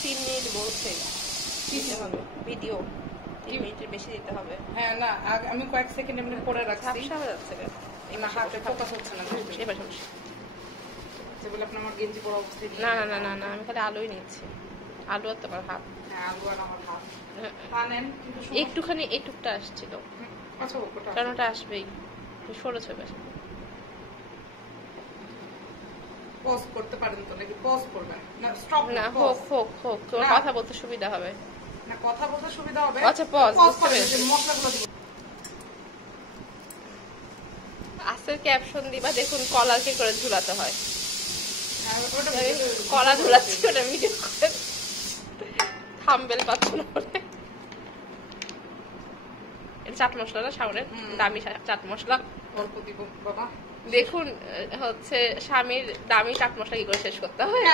3 minute বলছে দিতে হবে ভিডিও 3 মিনিটের বেশি দিতে হবে। হ্যাঁ না আমি কয়েক সেকেন্ড এমনি করে রাখছি। ঝাপসা হয়ে যাচ্ছে এই না হাতে ফোকাস হচ্ছে না। এবার সমস্যা যেগুলো আপনি আমার গেঞ্জি পরা অবস্থায় না না না না না আমি খালি আলুই নিচ্ছি। আলু আর তোমার হাত। হ্যাঁ আলু আর আমার হাত পানেন কিন্তু একটুখানি এটুকটা আসছিল। আচ্ছা ওটা কারণ ওটা আসবেই সরেছে বেশ। পজ করতে পারেন তো নাকি পজ করবেন না স্টপ না হোক হোক হোক তোর কথা বলতে সুবিধা হবে না কথা বলতে সুবিধা হবে। আচ্ছা পজ করে মশলাগুলো দিব। আজকের ক্যাপশন দিবা দেখুন কলাকে করে ঝুলাতে হয়। হ্যাঁ ওটা কলা ঝুলাচ্ছি ওটা ভিডিও করে থাম্বনেল পাচ্ছ না বলে। এটা চাট মশলা না শাওনের দামি চাট মশলা অল্প দিব বাবা। দেখুন হচ্ছে স্বামীর দামি চাট মশলা কি করে শেষ করতে হয়।